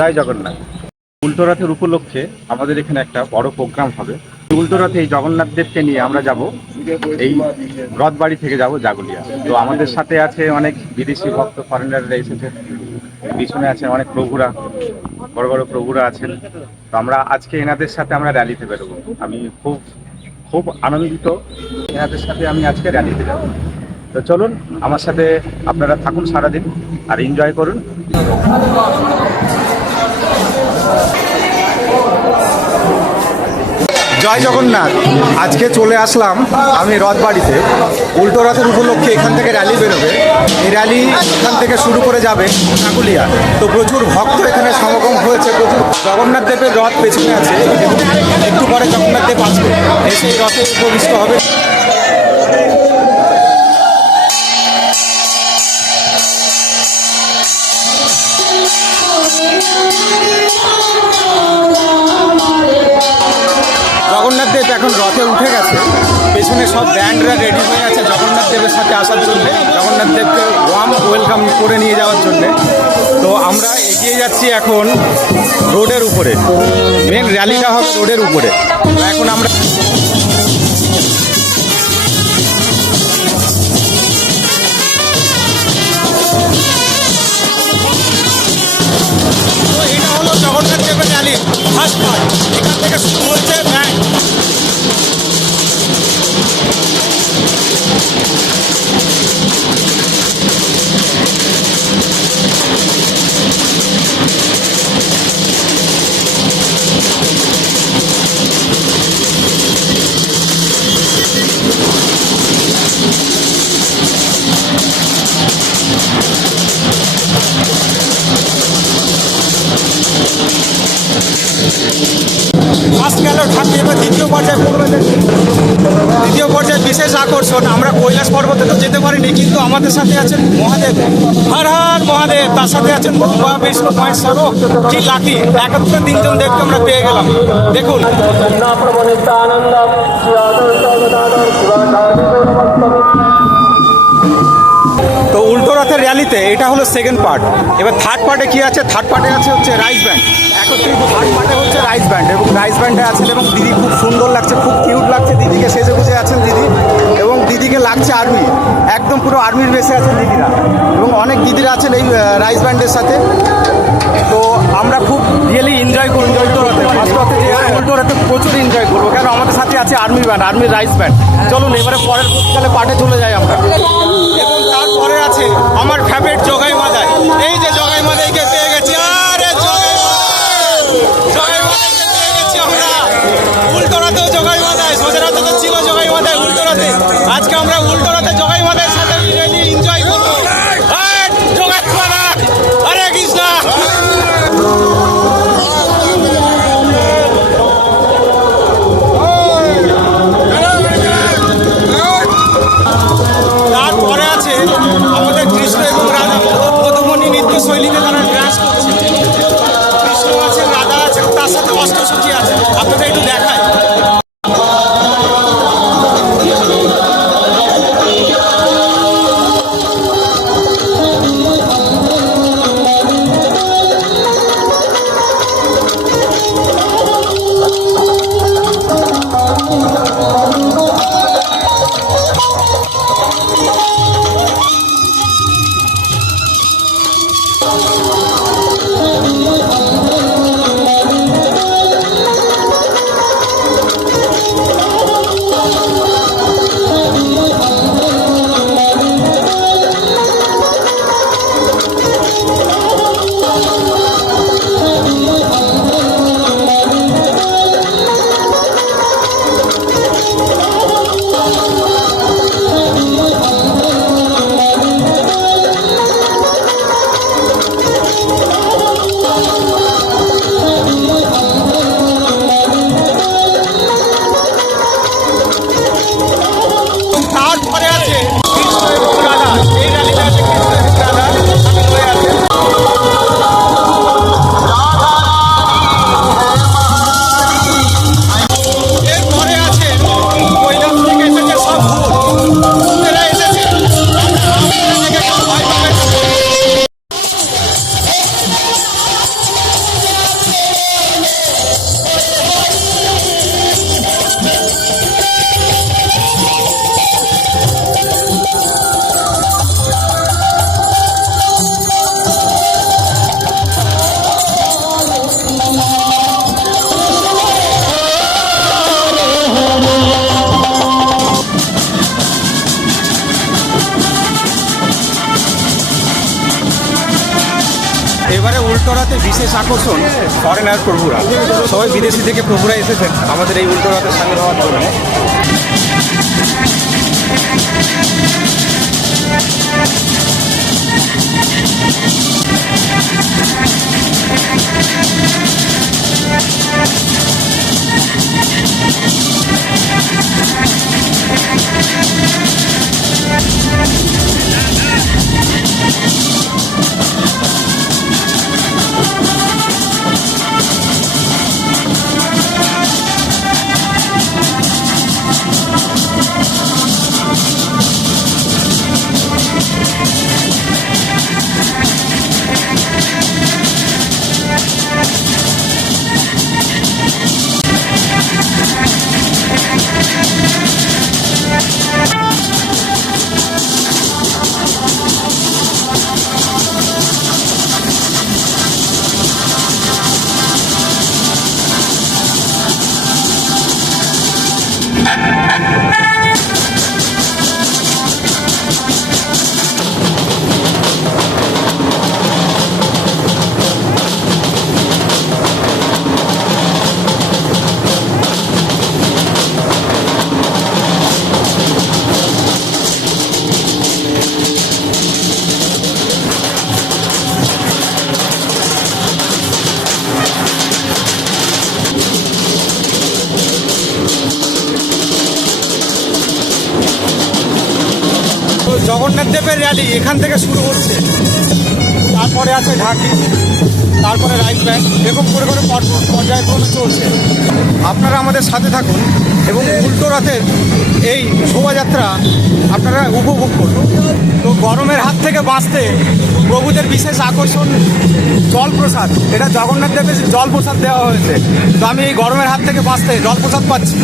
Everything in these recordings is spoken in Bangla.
জয় জগন্নাথ। উল্টোরথের উপলক্ষে আমাদের এখানে একটা বড় প্রোগ্রাম হবে। উল্টোরথে এই জগন্নাথ দেবকে নিয়ে আমরা যাব, এই রথবাড়ি থেকে যাব জাগুলিয়া। তো আমাদের সাথে আছে অনেক বিদেশি ভক্ত ফরেনাররা এসেছে। পিছনে আছে অনেক প্রভুরা, বড় বড় প্রভুরা আছেন। তো আমরা আজকে এনাদের সাথে আমরা র্যালিতে বেরোবো। আমি খুব খুব আনন্দিত এনাদের সাথে আমি আজকে র্যালিতে যাব। তো চলুন, আমার সাথে আপনারা থাকুন সারাদিন আর এনজয় করুন। জয় জগন্নাথ। আজকে চলে আসলাম আমি রথবাড়িতে। উল্টো রথের উপলক্ষে এখান থেকে র্যালি বেরোবে। এই র্যালি এখান থেকে শুরু করে যাবে নাগুলিয়া তো প্রচুর ভক্ত এখানে সমাগম হয়েছে, প্রচুর জগন্নাথ দেবের রথ পেছনে আছে। একটু পরে জগন্নাথ দেব আসবে। এসে রথে উপবিষ্ট হবে। রথে উঠে গেছে। পেছনে সব ব্যান্ডরা রেডি হয়ে আছে জগন্নাথ দেবের সাথে আসার জন্য। জগন্নাথ দেবকে ওয়াম ওয়েলকাম করে নিয়ে যাওয়ার জন্য। তো আমরা এগিয়ে যাচ্ছি এখন রোডের উপরে। মেন র্যালিটা হবে রোডের উপরে। এখন আমরা জগন্নাথ দেবের র্যালি ফার্স্ট পার্ট এখান থেকে শুরু হচ্ছে ব্যান্ড আমাদের সাথে আছেন মহাদেব। হর হর মহাদেব, তার সাথে আছেন ব্রহ্মা বিষ্ণু মহেশ্বর কি লাকি। একত্রে তিনজন দেবকে আমরা পেয়ে গেলাম। দেখুন। তো উল্টো রথের র্যালিতে এটা হলো সেকেন্ড পার্ট এবার থার্ড পার্টে কি আছে? থার্ড পার্টে আছে হচ্ছে রাইস ব্যান্ড একত্রিত থার্ড পার্টে হচ্ছে রাইস ব্যান্ড এবং রাইস ব্যান্ডে আছেন এবং দিদি খুব সুন্দর লাগছে, খুব কিউট লাগছে। দিদিকে সেজে গুজে আছেন দিদি। দিদিকে লাগছে আর্মি একদম পুরো আর্মির বেসে আছেন দিদিরা। এবং অনেক দিদিরা আছেন এই রাইস ব্যান্ডের সাথে। তো আমরা খুব রিয়েলি এনজয় করুন উল্টো রথে ফার্স্ট রথে যে উল্টো প্রচুর এনজয় করব। কেন? আমাদের সাথে আছে army band army rise band চলুন, এবারে পরের পরীক্ষালে পাঠে চলে যাই আমরা। এবং তারপরে আছে আমার ফেভারিট জগাই মাদাই। এই যে আকর্ষণ ফরেনার প্রভুরা। সবাই বিদেশি থেকে প্রভুরা এসেছেন। আমাদের এই উল্টো রথে সামিল হওয়ার জন্য। তো র্যালি এখান থেকে শুরু হচ্ছে। তারপরে আছে ঢাকি, তারপরে রাইট ব্যাংক এরকম করে করে পর- পর্যায়ক্রমে চলছে। আপনারা আমাদের সাথে থাকুন এবং উল্টো রাতের এই শোভাযাত্রা আপনারা উপভোগ করুন। তো গরমের হাত থেকে বাঁচতে প্রভুদের বিশেষ আকর্ষণ জলপ্রসাদ, এটা জগন্নাথ দেবের জলপ্রসাদ দেওয়া হয়েছে। তো আমি এই গরমের হাত থেকে বাঁচতে জলপ্রসাদ পাচ্ছি।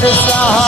হরি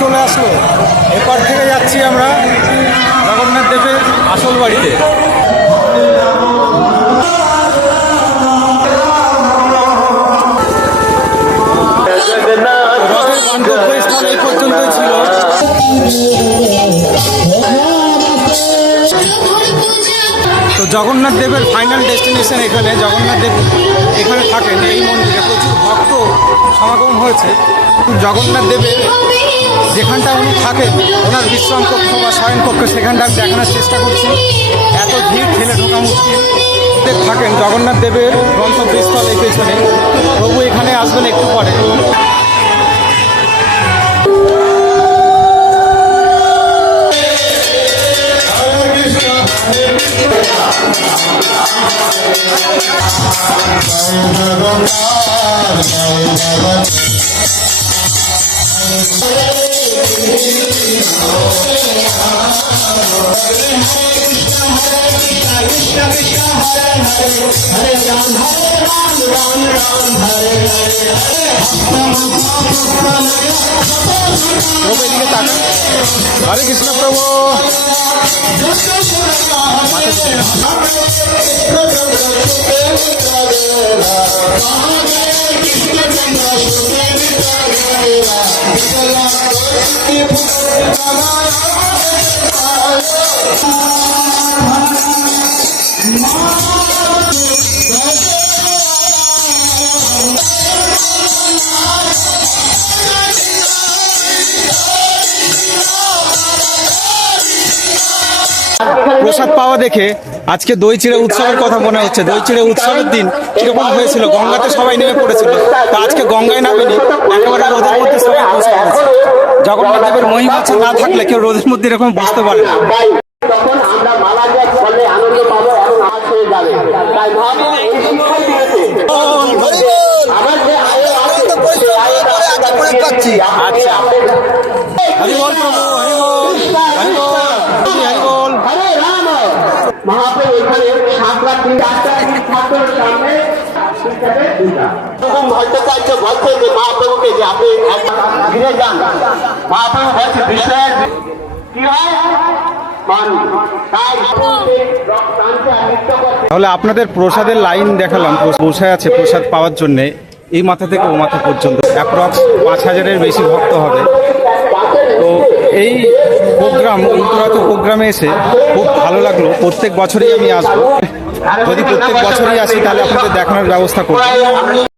চলে আসলো। এরপর থেকে যাচ্ছি আমরা জগন্নাথ দেবের আসল বাড়িতে। এই পর্যন্তই ছিল। তো জগন্নাথ দেবের ফাইনাল ডেস্টিনেশন এখানে, জগন্নাথ দেব এখানে থাকেন। এই মন্দিরে প্রচুর ভক্ত সমাগম হয়েছে। জগন্নাথ দেবের যেখানটা উনি থাকেন, ওনার বিশ্রাম কক্ষ বা শয়ন কক্ষ সেখানটা দেখানোর চেষ্টা করছি। এত ভিড়, ঠেলে ঢোকা মুশকিল। থাকেন, জগন্নাথ দেবের গন্তব্যস্থল এই পেছনে। প্রভু এখানে আসবেন একটু পরে। প্রভু এদিকে তাকান হরে কৃষ্ণ প্রভু প্রভু প্রসাদ পাওয়া দেখে আজকে দই চিড়ে উৎসবের কথা মনে হচ্ছে। দই চিড়ে উৎসবের দিন কীরকম হয়েছিল? গঙ্গাতে সবাই নেমে পড়েছিল। তা আজকে গঙ্গায় নামেনি একেবারে রোদের মধ্যে সবাই বসে পড়েছে। জগন্নাথ দেবের মহিমা না থাকলে কেউ রোদের মধ্যে এরকম বসতে পারে না। তখন আমরা মালা দেওয়ার ফলে আনন্দ পাবো এবং আজ হয়ে যাবে তাই মহাপ্রভু এই শিক্ষাই দিয়েছে আমার যে আয় আছে সেই আয়ের রাস্তা আচ্ছা। হরি বল প্রভু তাহলে আপনাদের প্রসাদের লাইন দেখালাম বসে আছে প্রসাদ পাওয়ার জন্যে। এই মাথা থেকে ও মাথা পর্যন্ত। অ্যাপ্রক্স পাঁচ হাজারের বেশি ভক্ত হবে। তো এই প্রোগ্রাম উত্তরাত প্রোগ্রামে এসে খুব ভালো লাগল। প্রত্যেক বছরই আমি আসব। যদি প্রত্যেক বছরই আসি তাহলে আপনাদের দেখানোর ব্যবস্থা করব।